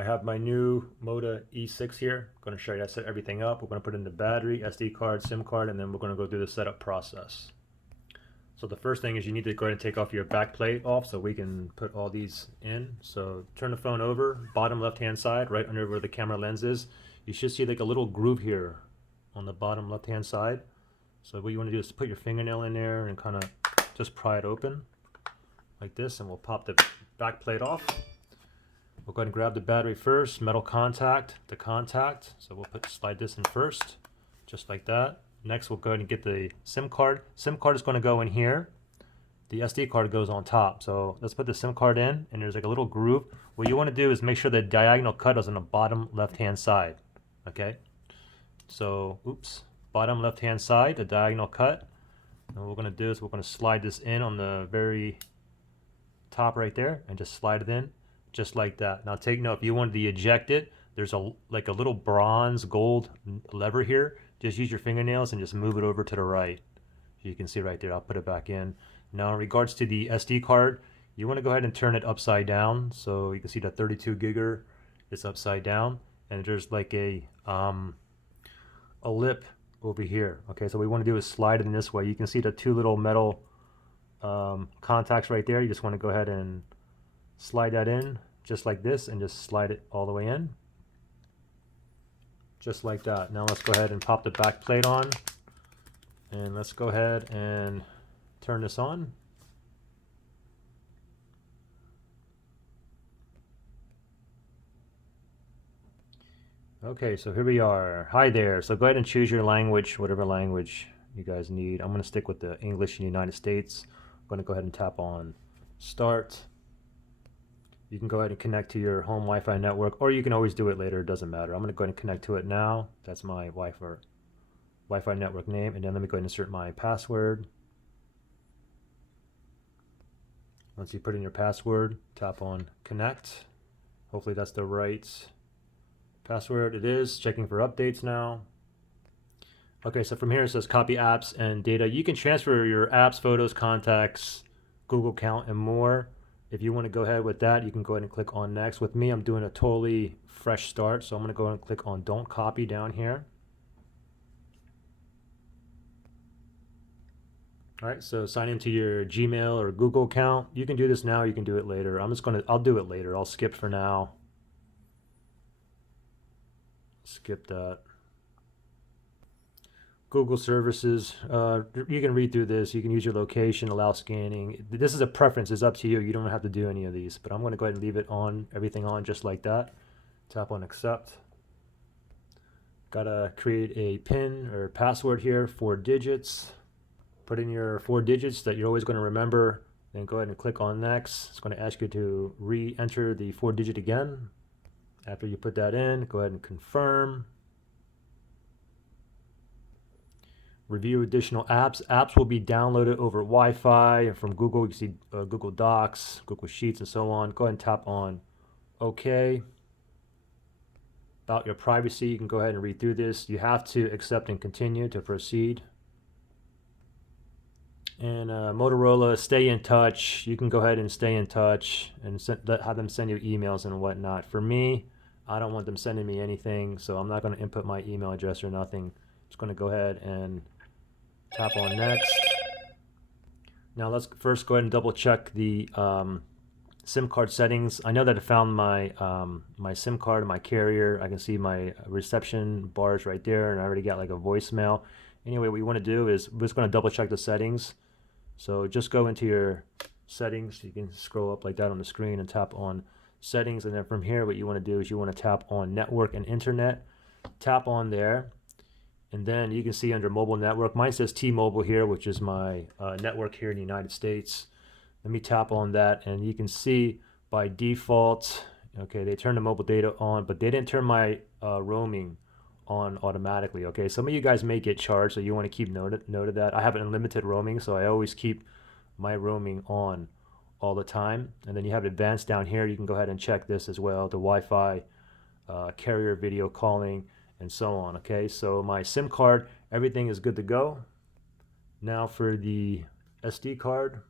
I have my new Moto E6 here. I'm going to show you how to set everything up. We're going to put in the battery, SD card, SIM card, and then we're going to go through the setup process. So the first thing is you need to go ahead and take off your back plate off so we can put all these in. So turn the phone over, bottom left hand side, right under where the camera lens is. You should see like a little groove here on the bottom left hand side. So what you want to do is put your fingernail in there and kind of just pry it open like this, and we'll pop the back plate off. We'll go ahead and grab the battery first, metal contact, the contact. So we'll slide this in first, just like that. Next, we'll go ahead and get the SIM card. SIM card is going to go in here. The SD card goes on top. So let's put the SIM card in, and there's like a little groove. What you want to do is make sure the diagonal cut is on the bottom left-hand side. Okay? So, bottom left-hand side, the diagonal cut. And what we're going to do is we're going to slide this in on the very top right there, and just slide it in. Just like that. Now take note, if you wanted to eject it, there's like a little bronze gold lever here. Just use your fingernails and just move it over to the right. You can see right there. I'll put it back in. Now in regards to the SD card, you want to go ahead and turn it upside down. So you can see the 32 gigger is upside down, and there's like a lip over here. Okay, so what we want to do is slide it in this way. You can see the two little metal contacts right there. You just want to go ahead and slide that in just like this, and just slide it all the way in just like that. Now let's go ahead and pop the back plate on, and let's go ahead and turn this on. Okay, so here we are. Hi there. So go ahead and choose your language, whatever language you guys need. I'm going to stick with the English in the United States. I'm going to go ahead and tap on start. You can go ahead and connect to your home Wi-Fi network, or you can always do it later. It doesn't matter. I'm going to go ahead and connect to it now. That's my Wi-Fi network name. And then let me go ahead and insert my password. Once you put in your password, tap on connect. Hopefully that's the right password. It is. Checking for updates now. Okay, so from here it says copy apps and data. You can transfer your apps, photos, contacts, Google account, and more. If you want to go ahead with that, you can go ahead and click on next. With me, I'm doing a totally fresh start, so I'm going to go ahead and click on don't copy down here. All right, so sign into your Gmail or Google account. You can do this now, you can do it later. I'll do it later. I'll skip for now. Skip that. Google services, you can read through this. You can use your location, allow scanning. This is a preference. It's up to you. You don't have to do any of these, but I'm going to go ahead and leave it on, everything on just like that. Tap on accept. Gotta create a PIN or password here, 4 digits. Put in your 4 digits that you're always going to remember. Then go ahead and click on next. It's going to ask you to re-enter the 4-digit again. After you put that in, go ahead and confirm. Review additional apps. Apps will be downloaded over Wi-Fi and from Google. You can see Google Docs, Google Sheets, and so on. Go ahead and tap on OK. About your privacy, you can go ahead and read through this. You have to accept and continue to proceed. And Motorola, stay in touch. You can go ahead and stay in touch and have them send you emails and whatnot. For me, I don't want them sending me anything, so I'm not going to input my email address or nothing. Just going to go ahead and tap on next. Now let's first go ahead and double check the SIM card settings. I know that I found my my SIM card, my carrier. I can see my reception bars right there, and I already got like a voicemail. Anyway, what you want to do is we're just going to double check the settings. So just go into your settings. You can scroll up like that on the screen and tap on settings, and then from here what you want to do is you want to tap on network and internet. Tap on there. And then you can see under mobile network, mine says T-Mobile here, which is my network here in the United States. Let me tap on that, and you can see by default, okay, they turned the mobile data on, but they didn't turn my roaming on automatically. Okay, some of you guys may get charged, so you want to keep note of that. I have unlimited roaming, so I always keep my roaming on all the time. And then you have advanced down here. You can go ahead and check this as well, the Wi-Fi, carrier video calling, and so on. Okay, so my SIM card, everything is good to go. Now for the SD card.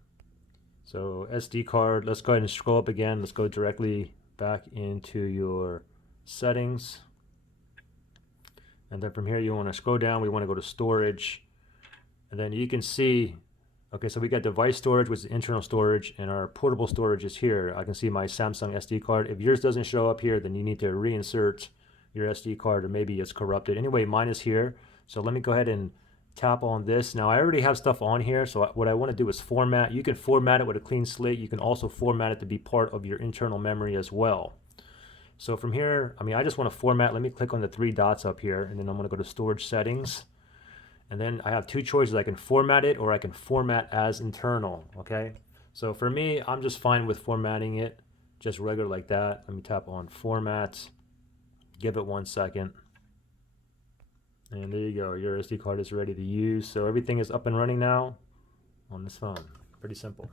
So SD card, let's go ahead and scroll up again. Let's go directly back into your settings. And then from here, you want to scroll down. We want to go to storage. And then you can see, okay, so we got device storage, which is internal storage, and our portable storage is here. I can see my Samsung SD card. If yours doesn't show up here, then you need to reinsert your SD card, or maybe it's corrupted. Anyway, mine is here. So let me go ahead and tap on this. Now I already have stuff on here, so what I want to do is format. You can format it with a clean slate. You can also format it to be part of your internal memory as well. So from here, I mean, I just want to format. Let me click on the three dots up here, and then I'm going to go to storage settings. And then I have two choices. I can format it, or I can format as internal, okay? So for me, I'm just fine with formatting it just regular like that. Let me tap on format, give it 1 second. And there you go, your SD card is ready to use. So everything is up and running now on this phone. Pretty simple.